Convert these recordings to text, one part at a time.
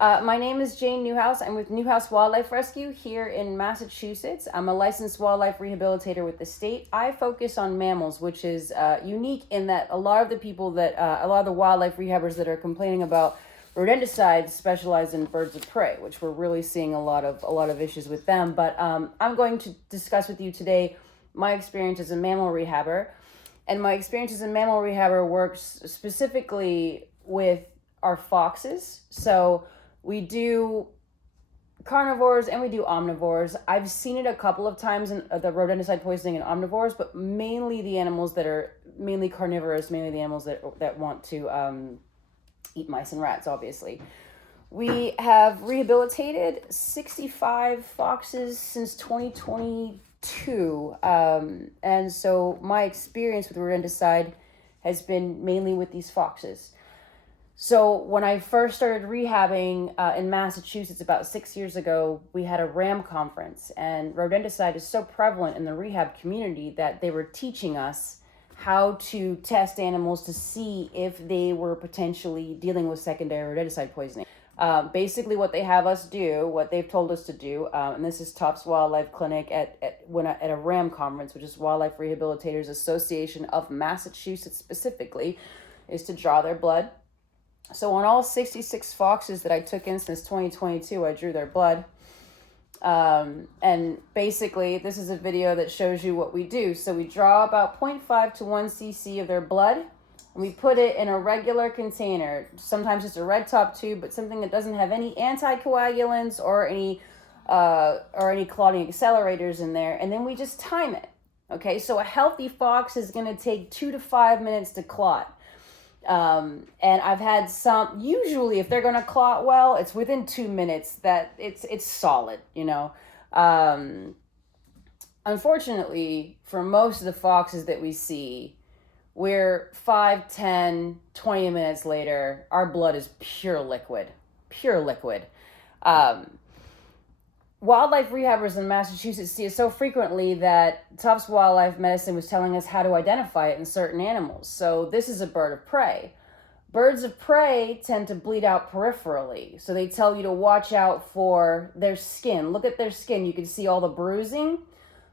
My name is Jane Newhouse. I'm with Newhouse Wildlife Rescue here in Massachusetts. I'm a licensed wildlife rehabilitator with the state. I focus on mammals, which is unique in that a lot of the wildlife rehabbers that are complaining about rodenticide specialize in birds of prey, which we're really seeing a lot of issues with them. But I'm going to discuss with you today my experience as a mammal rehabber, and my experience as a mammal rehabber works specifically with our foxes. So we do carnivores and we do omnivores. I've seen it a couple of times in the rodenticide poisoning in omnivores, but mainly the animals that are mainly carnivorous, mainly the animals that want to eat mice and rats, obviously. We have rehabilitated 65 foxes since 2022. And so my experience with rodenticide has been mainly with these foxes. So when I first started rehabbing in Massachusetts about 6 years ago, we had a RAM conference, and rodenticide is so prevalent in the rehab community that they were teaching us how to test animals to see if they were potentially dealing with secondary rodenticide poisoning. Basically what they have us do, what they've told us to do, and this is Tufts Wildlife Clinic at a RAM conference, which is Wildlife Rehabilitators Association of Massachusetts specifically, is to draw their blood. So on all 66 foxes that I took in since 2022, I drew their blood. And basically, this is a video that shows you what we do. So we draw about 0.5 to 1 cc of their blood, and we put it in a regular container. Sometimes it's a red top tube, but something that doesn't have any anticoagulants or any clotting accelerators in there. And then we just time it. Okay, so a healthy fox is going to take 2 to 5 minutes to clot. And I've had some, usually if they're going to clot well, it's within 2 minutes that it's solid, you know. Unfortunately, for most of the foxes that we see, we're 5, 10, 20 minutes later, our blood is pure liquid. Wildlife rehabbers in Massachusetts see it so frequently that Tufts Wildlife Medicine was telling us how to identify it in certain animals. So this is a bird of prey. Birds of prey tend to bleed out peripherally. So they tell you to watch out for their skin. Look at their skin. You can see all the bruising.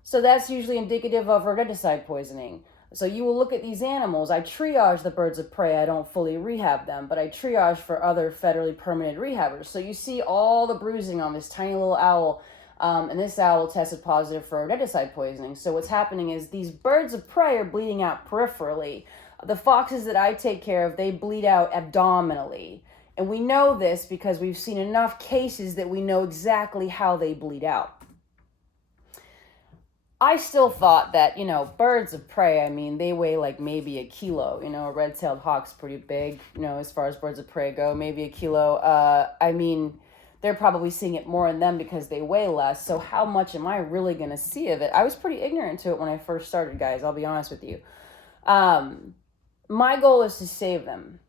So that's usually indicative of rodenticide poisoning. So you will look at these animals. I triage the birds of prey. I don't fully rehab them, but I triage for other federally permitted rehabbers. So you see all the bruising on this tiny little owl, and this owl tested positive for rodenticide poisoning. So what's happening is these birds of prey are bleeding out peripherally. The foxes that I take care of, they bleed out abdominally. And we know this because we've seen enough cases that we know exactly how they bleed out. I still thought that, birds of prey, I mean, they weigh like maybe a kilo. A red-tailed hawk's pretty big, as far as birds of prey go, maybe a kilo. I mean, they're probably seeing it more in them because they weigh less. So how much am I really going to see of it? I was pretty ignorant to it when I first started, guys. I'll be honest with you. My goal is to save them.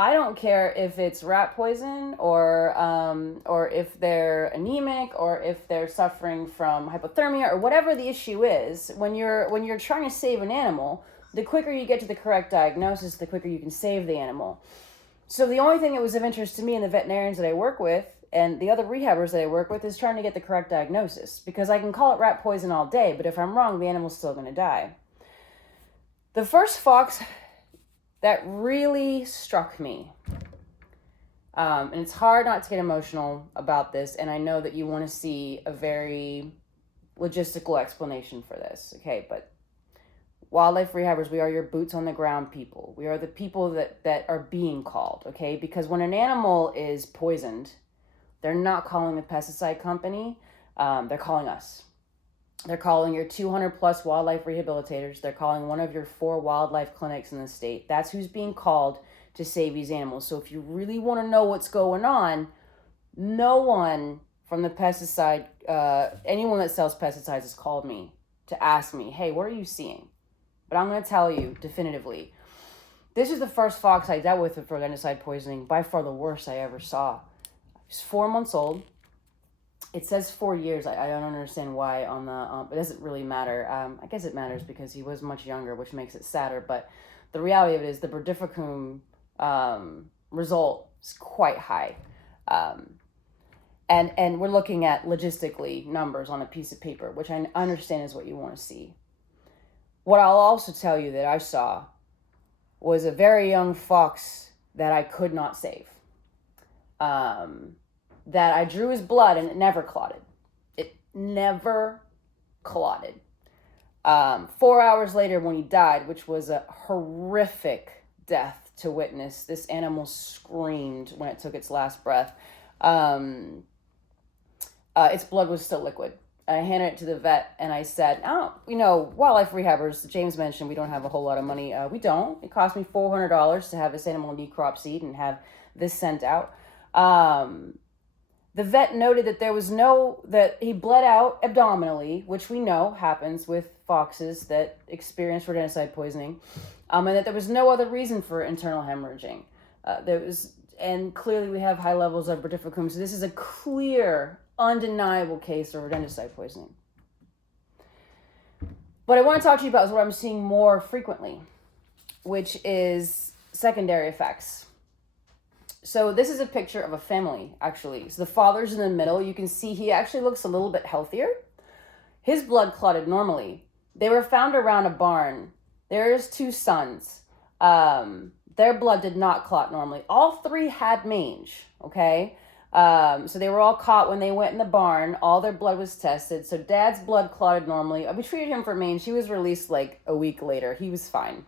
I don't care if it's rat poison or if they're anemic or if they're suffering from hypothermia or whatever the issue is. When you're trying to save an animal, the quicker you get to the correct diagnosis, the quicker you can save the animal. So the only thing that was of interest to me and the veterinarians that I work with and the other rehabbers that I work with is trying to get the correct diagnosis, because I can call it rat poison all day, but if I'm wrong, the animal's still going to die. The first fox that really struck me, and it's hard not to get emotional about this, and I know that you want to see a very logistical explanation for this, okay? But wildlife rehabbers, we are your boots on the ground people. We are the people that are being called, okay? Because when an animal is poisoned, they're not calling the pesticide company, they're calling us. They're calling your 200 plus wildlife rehabilitators. They're calling one of your 4 wildlife clinics in the state. That's who's being called to save these animals. So if you really want to know what's going on, no one from the pesticide, anyone that sells pesticides has called me to ask me, hey, what are you seeing? But I'm going to tell you definitively, this is the first fox I dealt with rodenticide poisoning, by far the worst I ever saw. He's 4 months old. It says 4 years. I don't understand why on the, it doesn't really matter. I guess it matters because he was much younger, which makes it sadder. But the reality of it is the Brodificum result is quite high. And we're looking at logistically numbers on a piece of paper, which I understand is what you want to see. What I'll also tell you that I saw was a very young fox that I could not save. That I drew his blood and it never clotted. It never clotted. 4 hours later when he died, which was a horrific death to witness, this animal screamed when it took its last breath. Its blood was still liquid. I handed it to the vet and I said, wildlife rehabbers, James mentioned we don't have a whole lot of money. We don't. It cost me $400 to have this animal necropsied and have this sent out. The vet noted that that he bled out abdominally, which we know happens with foxes that experience rodenticide poisoning, and that there was no other reason for internal hemorrhaging. And clearly we have high levels of vertificum, so this is a clear, undeniable case of rodenticide poisoning. What I want to talk to you about is what I'm seeing more frequently, which is secondary effects. So this is a picture of a family, actually. So the father's in the middle. You can see he actually looks a little bit healthier. His blood clotted normally. They were found around a barn. There's 2 sons. Their blood did not clot normally. All 3 had mange, okay? So they were all caught when they went in the barn. All their blood was tested. So dad's blood clotted normally. We treated him for mange. He was released like a week later. He was fine.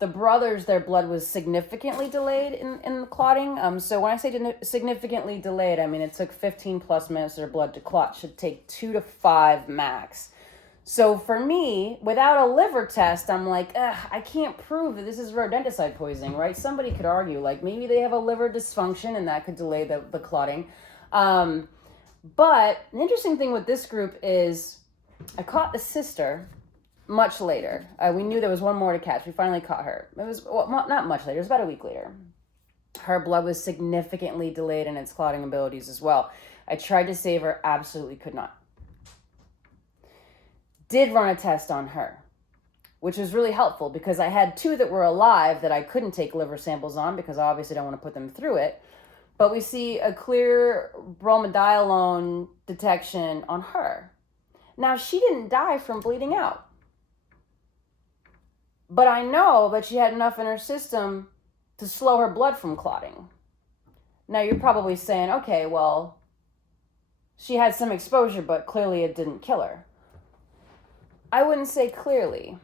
The brothers, their blood was significantly delayed in the clotting. So when I say significantly delayed, I mean it took 15 plus minutes for their blood to clot. Should take 2 to 5 max. So for me, without a liver test, I'm like, I can't prove that this is rodenticide poisoning, right? Somebody could argue, like, maybe they have a liver dysfunction and that could delay the clotting. But an interesting thing with this group is I caught the sister much later. We knew there was one more to catch. We finally caught her. It was not much later. It was about a week later. Her blood was significantly delayed in its clotting abilities as well. I tried to save her, absolutely could not. Did run a test on her, which was really helpful because I had 2 that were alive that I couldn't take liver samples on because I obviously don't want to put them through it. But we see a clear bromadiolone detection on her. Now, she didn't die from bleeding out. But I know that she had enough in her system to slow her blood from clotting. Now, you're probably saying, okay, well, she had some exposure, but clearly it didn't kill her. I wouldn't say clearly.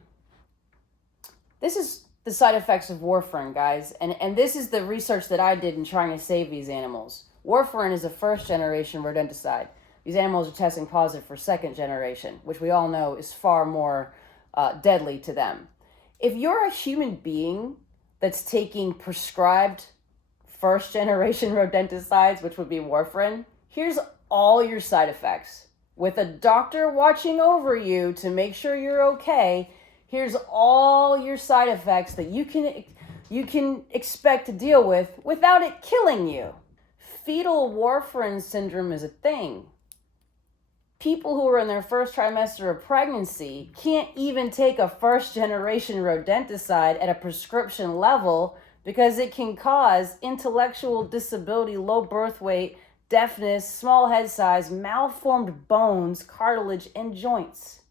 This is the side effects of warfarin, guys. And this is the research that I did in trying to save these animals. Warfarin is a 1st generation rodenticide. These animals are testing positive for 2nd generation, which we all know is far more deadly to them. If you're a human being that's taking prescribed 1st generation rodenticides, which would be warfarin, here's all your side effects. With a doctor watching over you to make sure you're okay, here's all your side effects that you can expect to deal with without it killing you. Fetal warfarin syndrome is a thing. People who are in their 1st trimester of pregnancy can't even take a 1st generation rodenticide at a prescription level because it can cause intellectual disability, low birth weight, deafness, small head size, malformed bones, cartilage, and joints.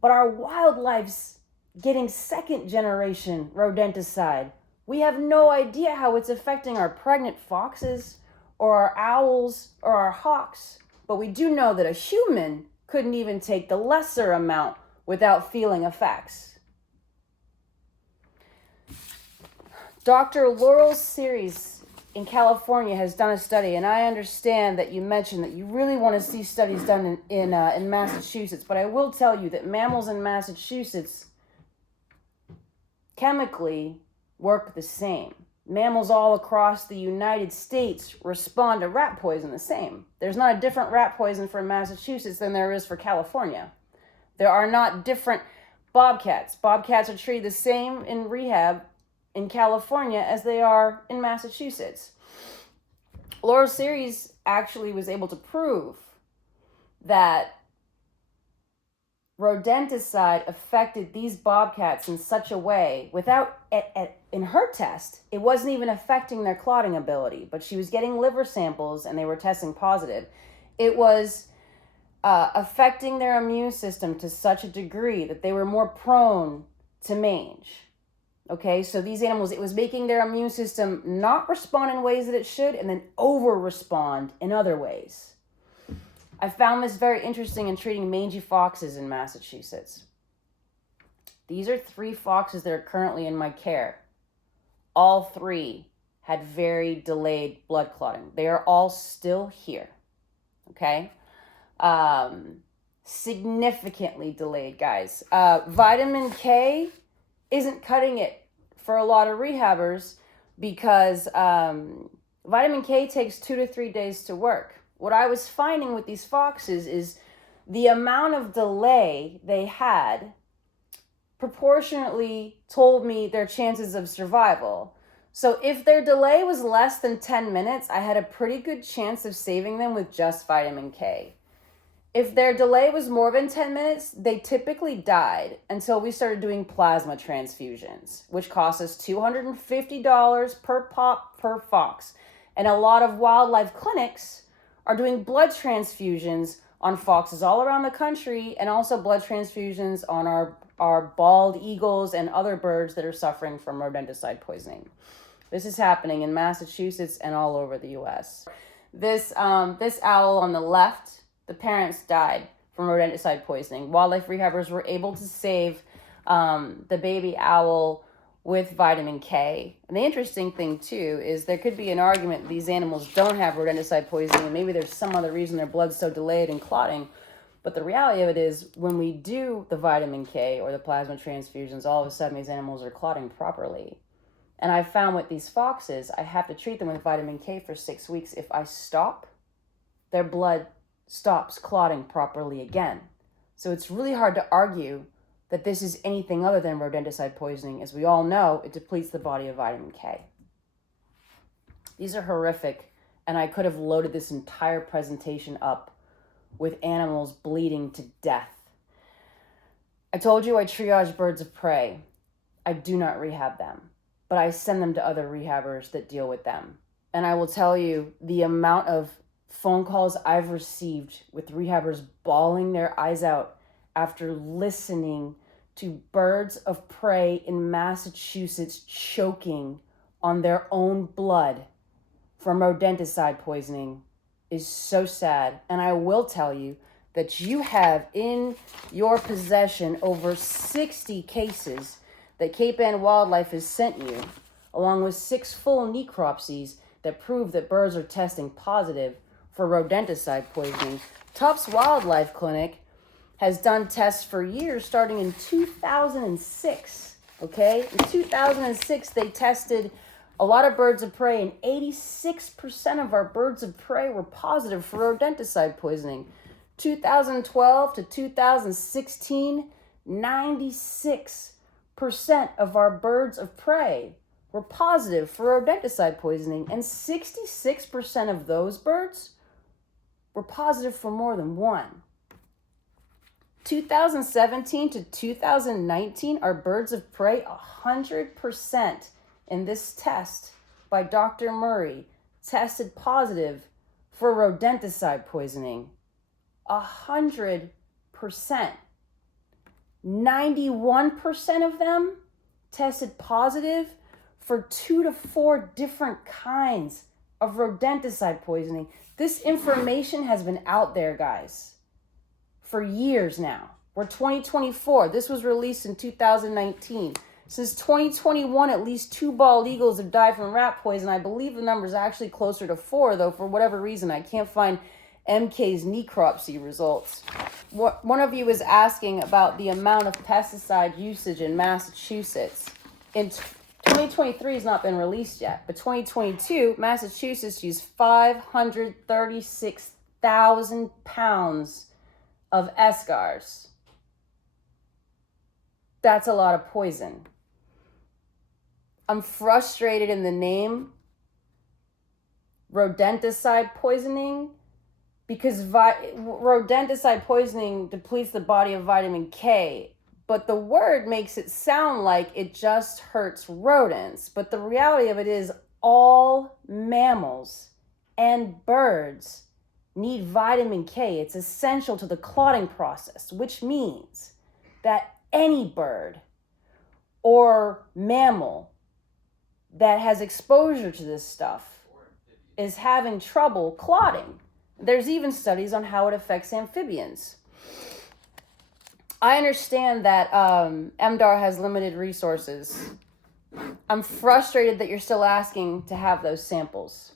But our wildlife's getting 2nd generation rodenticide. We have no idea how it's affecting our pregnant foxes or our owls or our hawks. But we do know that a human couldn't even take the lesser amount without feeling effects. Dr. Laurel Series in California has done a study, and I understand that you mentioned that you really want to see studies done in Massachusetts, but I will tell you that mammals in Massachusetts chemically work the same. Mammals all across the United States respond to rat poison the same. There's not a different rat poison for Massachusetts than there is for California. There are not different bobcats. Bobcats are treated the same in rehab in California as they are in Massachusetts. Laurel Series actually was able to prove that rodenticide affected these bobcats in such a way without, in her test, it wasn't even affecting their clotting ability, but she was getting liver samples and they were testing positive. It was affecting their immune system to such a degree that they were more prone to mange. Okay, so these animals, it was making their immune system not respond in ways that it should and then over-respond in other ways. I found this very interesting in treating mangy foxes in Massachusetts. These are 3 foxes that are currently in my care. All 3 had very delayed blood clotting. They are all still here, okay? Significantly delayed, guys. Vitamin K isn't cutting it for a lot of rehabbers because vitamin K takes 2 to 3 days to work. What I was finding with these foxes is the amount of delay they had proportionately told me their chances of survival. So if their delay was less than 10 minutes, I had a pretty good chance of saving them with just vitamin K. If their delay was more than 10 minutes, they typically died until we started doing plasma transfusions, which cost us $250 per pop per fox. And a lot of wildlife clinics are doing blood transfusions on foxes all around the country, and also blood transfusions on our bald eagles and other birds that are suffering from rodenticide poisoning. This is happening in Massachusetts and all over the U.S. This owl on the left, the parents died from rodenticide poisoning. Wildlife rehabbers were able to save the baby owl with vitamin K. And the interesting thing too is there could be an argument that these animals don't have rodenticide poisoning and maybe there's some other reason their blood's so delayed and clotting. But the reality of it is when we do the vitamin K or the plasma transfusions, all of a sudden these animals are clotting properly. And I found with these foxes, I have to treat them with vitamin K for 6 weeks. If I stop, their blood stops clotting properly again. So it's really hard to argue that this is anything other than rodenticide poisoning. As we all know, it depletes the body of vitamin K. These are horrific, and I could have loaded this entire presentation up with animals bleeding to death. I told you I triage birds of prey. I do not rehab them, but I send them to other rehabbers that deal with them. And I will tell you the amount of phone calls I've received with rehabbers bawling their eyes out after listening to birds of prey in Massachusetts choking on their own blood from rodenticide poisoning is so sad. And I will tell you that you have in your possession over 60 cases that Cape Ann Wildlife has sent you, along with 6 full necropsies that prove that birds are testing positive for rodenticide poisoning. Tufts Wildlife Clinic has done tests for years, starting in 2006, okay? In 2006, they tested a lot of birds of prey, and 86% of our birds of prey were positive for rodenticide poisoning. 2012 to 2016, 96% of our birds of prey were positive for rodenticide poisoning, and 66% of those birds were positive for more than one. 2017 to 2019, our birds of prey, 100% in this test by Dr. Murray tested positive for rodenticide poisoning. 100%. 91% of them tested positive for 2 to 4 different kinds of rodenticide poisoning. This information has been out there, guys, for years now. We're 2024. This was released in 2019. Since 2021, at least 2 bald eagles have died from rat poison. I believe the number is actually closer to 4, though, for whatever reason. I can't find MK's necropsy results. One of you was asking about the amount of pesticide usage in Massachusetts. In 2023 has not been released yet, but 2022, Massachusetts used 536,000 pounds of escars. That's a lot of poison. I'm frustrated in the name rodenticide poisoning because rodenticide poisoning depletes the body of vitamin K, but the word makes it sound like it just hurts rodents. But the reality of it is all mammals and birds need vitamin K. It's essential to the clotting process, which means that any bird or mammal that has exposure to this stuff is having trouble clotting. There's even studies on how it affects amphibians. I understand that MDAR has limited resources. I'm frustrated that you're still asking to have those samples,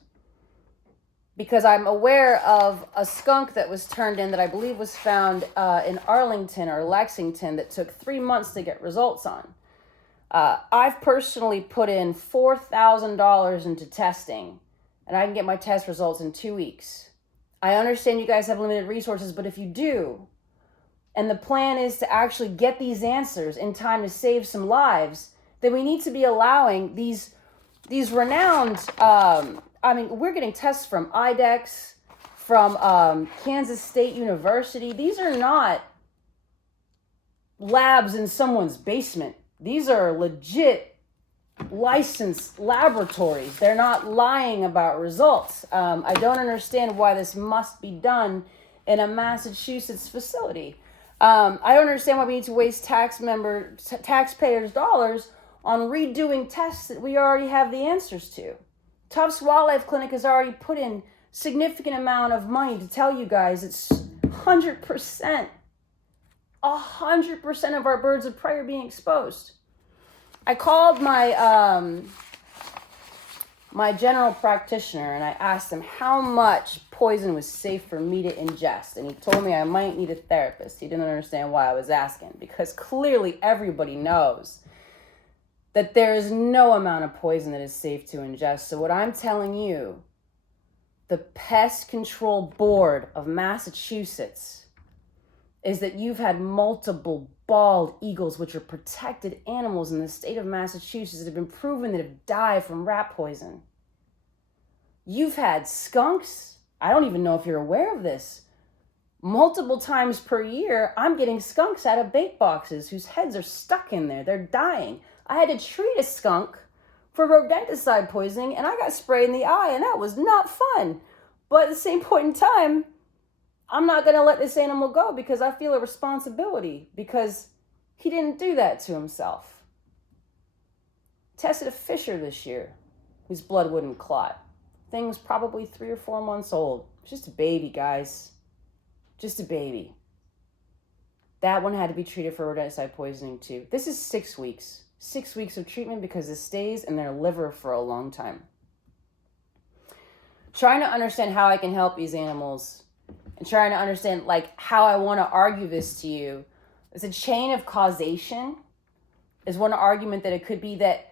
because I'm aware of a skunk that was turned in that I believe was found in Arlington or Lexington that took 3 months to get results on. I've personally put in $4,000 into testing, and I can get my test results in 2 weeks. I understand you guys have limited resources, but if you do, and the plan is to actually get these answers in time to save some lives, then we need to be allowing these renowned, we're getting tests from IDEX, from Kansas State University. These are not labs in someone's basement. These are legit licensed laboratories. They're not lying about results. I don't understand why this must be done in a Massachusetts facility. I don't understand why we need to waste taxpayers' dollars on redoing tests that we already have the answers to. Tufts Wildlife Clinic has already put in significant amount of money to tell you guys it's 100% of our birds of prey are being exposed. I called my my general practitioner and I asked him how much poison was safe for me to ingest, and he told me I might need a therapist. He didn't understand why I was asking, because clearly everybody knows that there is no amount of poison that is safe to ingest. So what I'm telling you, the Pest Control Board of Massachusetts, is that you've had multiple bald eagles, which are protected animals in the state of Massachusetts, that have been proven that have died from rat poison. You've had skunks. I don't even know if you're aware of this. Multiple times per year, I'm getting skunks out of bait boxes whose heads are stuck in there. They're dying. I had to treat a skunk for rodenticide poisoning, and I got sprayed in the eye, and that was not fun. But at the same point in time, I'm not going to let this animal go because I feel a responsibility, because he didn't do that to himself. Tested a fisher this year whose blood wouldn't clot. Thing was probably 3 or 4 months old. Just a baby, guys. Just a baby. That one had to be treated for rodenticide poisoning too. This is 6 weeks. 6 weeks of treatment because it stays in their liver for a long time. Trying to understand how I can help these animals, and trying to understand how I want to argue this to you. It's a chain of causation. Is one argument that it could be that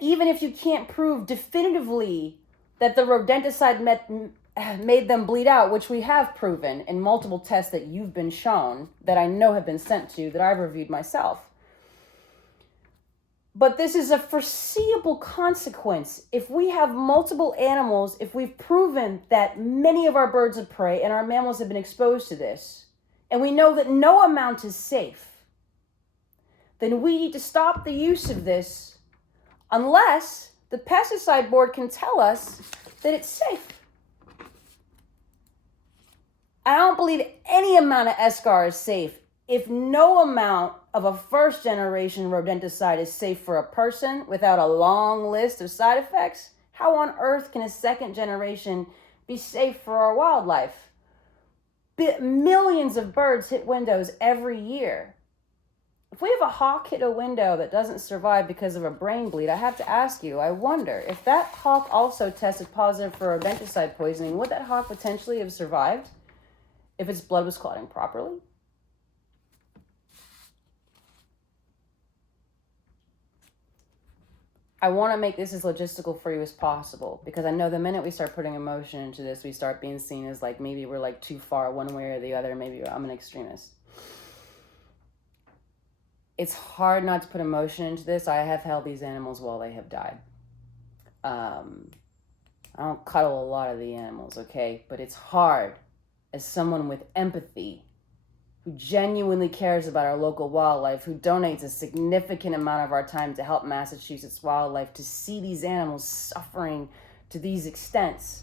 even if you can't prove definitively that the rodenticide made them bleed out, which we have proven in multiple tests that you've been shown, that I know have been sent to you, that I've reviewed myself. But this is a foreseeable consequence. If we have multiple animals, if we've proven that many of our birds of prey and our mammals have been exposed to this, and we know that no amount is safe, then we need to stop the use of this unless the pesticide board can tell us that it's safe. I don't believe any amount of Escar is safe if no amount of a first generation rodenticide is safe for a person without a long list of side effects. How on earth can a second generation be safe for our wildlife? Millions of birds hit windows every year. If we have a hawk hit a window that doesn't survive because of a brain bleed, I have to ask you, I wonder, if that hawk also tested positive for rodenticide poisoning, would that hawk potentially have survived if its blood was clotting properly? I want to make this as logistical for you as possible, because I know the minute we start putting emotion into this, we start being seen as maybe we're too far one way or the other. Maybe I'm an extremist. It's hard not to put emotion into this. I have held these animals while they have died. I don't cuddle a lot of the animals, okay? But it's hard as someone with empathy, who genuinely cares about our local wildlife, who donates a significant amount of our time to help Massachusetts wildlife, to see these animals suffering to these extents.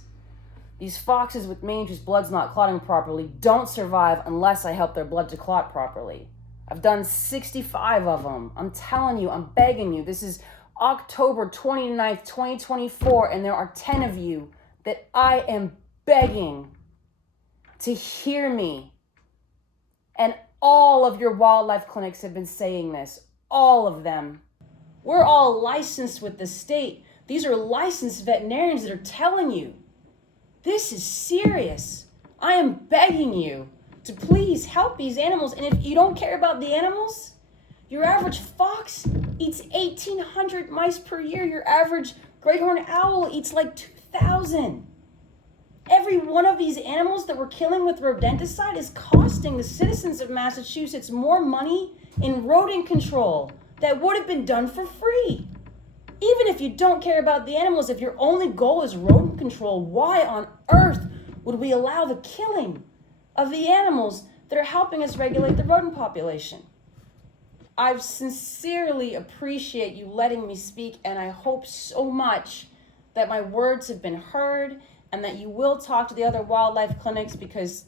These foxes with mange whose blood's not clotting properly don't survive unless I help their blood to clot properly. I've done 65 of them. I'm telling you, I'm begging you. This is October 29th, 2024, and there are 10 of you that I am begging to hear me. And all of your wildlife clinics have been saying this. All of them. We're all licensed with the state. These are licensed veterinarians that are telling you, this is serious. I am begging you to please help these animals. And if you don't care about the animals, your average fox eats 1,800 mice per year. Your average great horned owl eats like 2,000. Every one of these animals that we're killing with rodenticide is costing the citizens of Massachusetts more money in rodent control that would have been done for free. Even if you don't care about the animals, if your only goal is rodent control, why on earth would we allow the killing of the animals that are helping us regulate the rodent population? I sincerely appreciate you letting me speak, and I hope so much that my words have been heard and that you will talk to the other wildlife clinics, because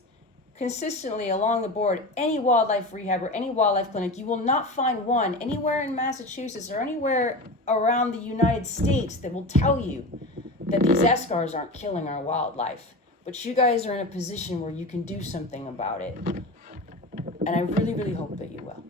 consistently along the board, any wildlife rehab or any wildlife clinic, you will not find one anywhere in Massachusetts or anywhere around the United States that will tell you that these eschars aren't killing our wildlife. But you guys are in a position where you can do something about it. And I really, really hope that you will.